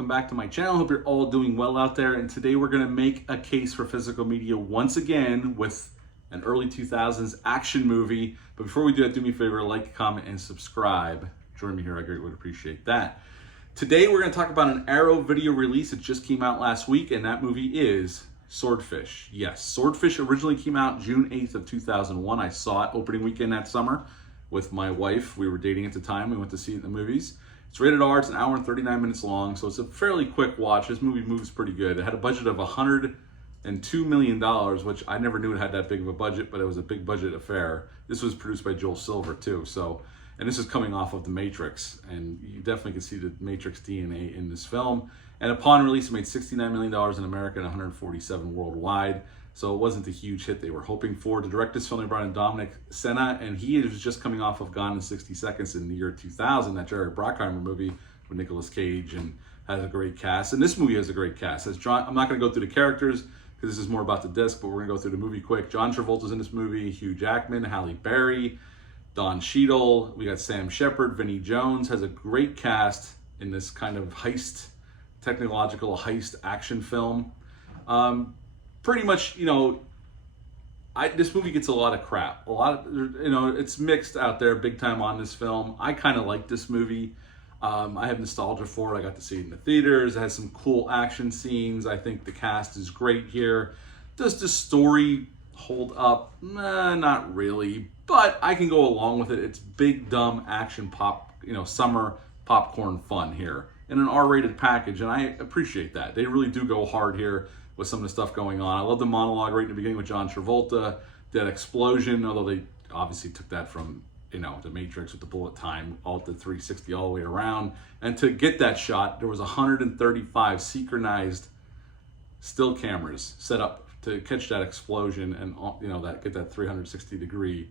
welcome back to my channel. Hope you're all doing well out there. And today we're going to make a case for physical media once again with an early 2000s action movie. But before we do that, do me a favor, like, comment, and subscribe. Join me here, I greatly would appreciate that. Today we're going to talk about an Arrow video release that just came out last week, and that movie is Swordfish. Yes, Swordfish originally came out June 8th of 2001. I saw it opening weekend that summer with my wife. We were dating at the time. We went to see it in the movies. It's rated R. It's an hour and 39 minutes long, so it's a fairly quick watch. This movie moves pretty good. It had a budget of $102 million, which I never knew it had that big of a budget, but it was a big budget affair. This was produced by Joel Silver too. And this is coming off of The Matrix, and you definitely can see the Matrix DNA in this film. And upon release, it made $69 million in America and 147 worldwide. So it wasn't the huge hit they were hoping for. To direct this film, they brought in Dominic Sena, and he was just coming off of Gone in 60 Seconds in the year 2000, that Jerry Bruckheimer movie with Nicolas Cage, and has a great cast. And this movie has a great cast. I'm not going to go through the characters because this is more about the disc, but we're going to go through the movie quick. John Travolta's in this movie, Hugh Jackman, Halle Berry, Don Cheadle. We got Sam Shepard, Vinnie Jones. Has a great cast in this kind of technological heist action film. Pretty much, this movie gets a lot of crap. It's mixed out there big time on this film. I kind of like this movie. I have nostalgia for it. I got to see it in the theaters. It has some cool action scenes. I think the cast is great here. Does the story hold up? Nah, not really. But I can go along with it. It's big, dumb action pop, summer popcorn fun here in an R-rated package, and I appreciate that. They really do go hard here with some of the stuff going on. I love the monologue right in the beginning with John Travolta, that explosion, although they obviously took that from, The Matrix with the bullet time, all at the 360 all the way around. And to get that shot, there was 135 synchronized still cameras set up to catch that explosion and, get that 360 degree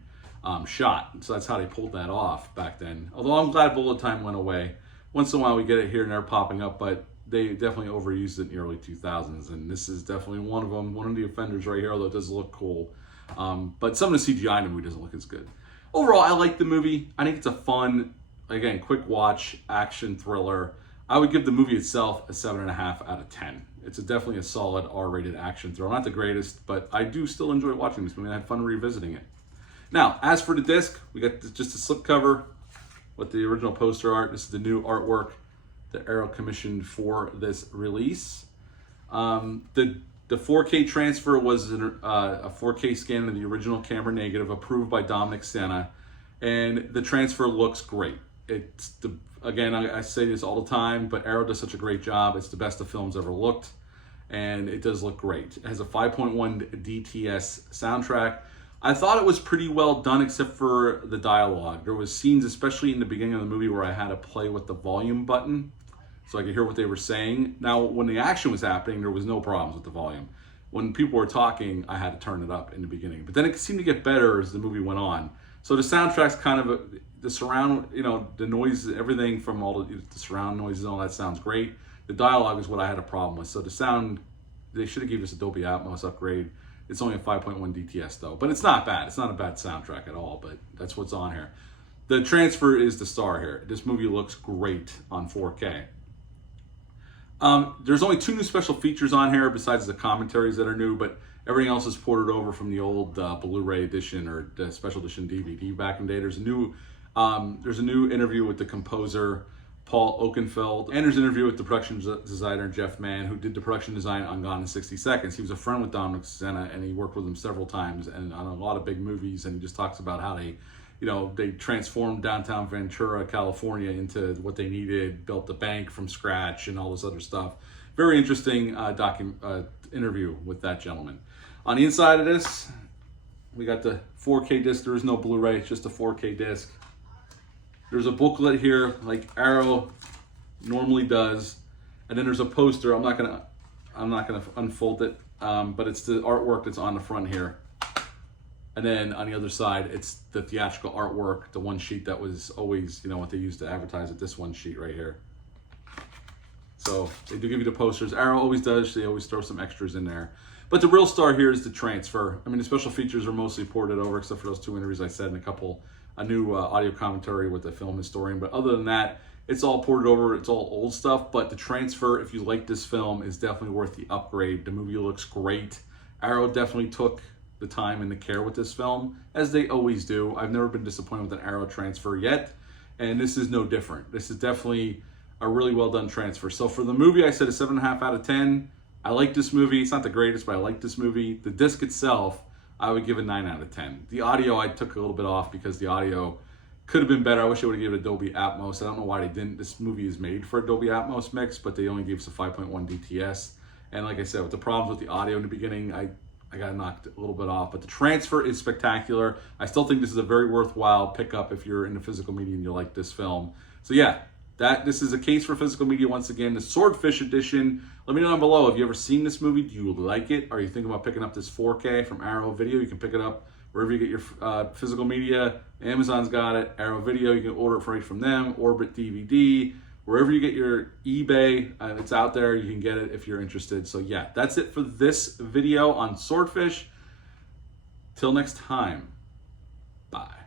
shot. So that's how they pulled that off back then. Although I'm glad bullet time went away. Once in a while we get it here and there popping up, but they definitely overused it in the early 2000s, and this is definitely one of them, one of the offenders right here, although it does look cool. But some of the CGI in the movie doesn't look as good. Overall, I like the movie. I think it's a fun, again, quick watch, action thriller. I would give the movie itself a 7.5 out of 10. It's definitely a solid R-rated action thriller. Not the greatest, but I do still enjoy watching this movie. I had fun revisiting it. Now, as for the disc, we got just a slipcover with the original poster art. This is the new artwork that Arrow commissioned for this release. The 4K transfer was a 4K scan of the original camera negative approved by Dominic Sena, and the transfer looks great. Again, I say this all the time, but Arrow does such a great job. It's the best the film's ever looked, and it does look great. It has a 5.1 DTS soundtrack. I thought it was pretty well done except for the dialogue. There was scenes, especially in the beginning of the movie, where I had to play with the volume button so I could hear what they were saying. Now, when the action was happening, there was no problems with the volume. When people were talking, I had to turn it up in the beginning. But then it seemed to get better as the movie went on. So the soundtrack's kind of the surround, the noise, everything from all the surround noises and all that sounds great. The dialogue is what I had a problem with. So the sound, they should have given us Dolby Atmos upgrade. It's only a 5.1 DTS though, but it's not bad. It's not a bad soundtrack at all, but that's what's on here. The transfer is the star here. This movie looks great on 4K. There's only 2 new special features on here besides the commentaries that are new, but everything else is ported over from the old Blu-ray edition or the special edition DVD back in the day. There's a new interview with the composer Paul Oakenfold, and there's an interview with the production designer Jeff Mann, who did the production design on Gone in 60 Seconds. He was a friend with Dominic Sena, and he worked with him several times and on a lot of big movies, and he just talks about how they transformed downtown Ventura, California into what they needed, built the bank from scratch, and all this other stuff. Very interesting interview with that gentleman. On the inside of this, we got the 4K disc. There is no Blu-ray, it's just a 4K disc. There's a booklet here, like Arrow normally does, and then there's a poster. I'm not gonna unfold it, but it's the artwork that's on the front here. And then on the other side, it's the theatrical artwork, the one sheet that was always, what they used to advertise it, this one sheet right here. So they do give you the posters. Arrow always does. They always throw some extras in there. But the real star here is the transfer. I mean, the special features are mostly ported over, except for those 2 interviews I said and a couple a new audio commentary with the film historian. But other than that, it's all ported over. It's all old stuff. But the transfer, if you like this film, is definitely worth the upgrade. The movie looks great. Arrow definitely took the time and the care with this film, as they always do. I've never been disappointed with an Arrow transfer yet, and this is no different. This is definitely a really well done transfer. So for the movie, I said a 7.5 out of 10. I like this movie. It's not the greatest, but I like this movie. The disc itself, I would give a 9 out of 10. The audio, I took a little bit off because the audio could have been better. I wish they would have given it Dolby Atmos. I don't know why they didn't. This movie is made for a Dolby Atmos mix, but they only gave us a 5.1 DTS. And like I said, with the problems with the audio in the beginning, I got knocked a little bit off. But the transfer is spectacular. I still think this is a very worthwhile pickup if you're into physical media and you like this film. So yeah, this is a case for physical media once again. The Swordfish edition. Let me know down below, have you ever seen this movie? Do you like it? Are you thinking about picking up this 4K from Arrow Video? You can pick it up wherever you get your physical media. Amazon's got it. Arrow Video, you can order it right from them. Orbit DVD. Wherever you get your eBay, it's out there. You can get it if you're interested. So yeah, that's it for this video on Swordfish. Till next time, bye.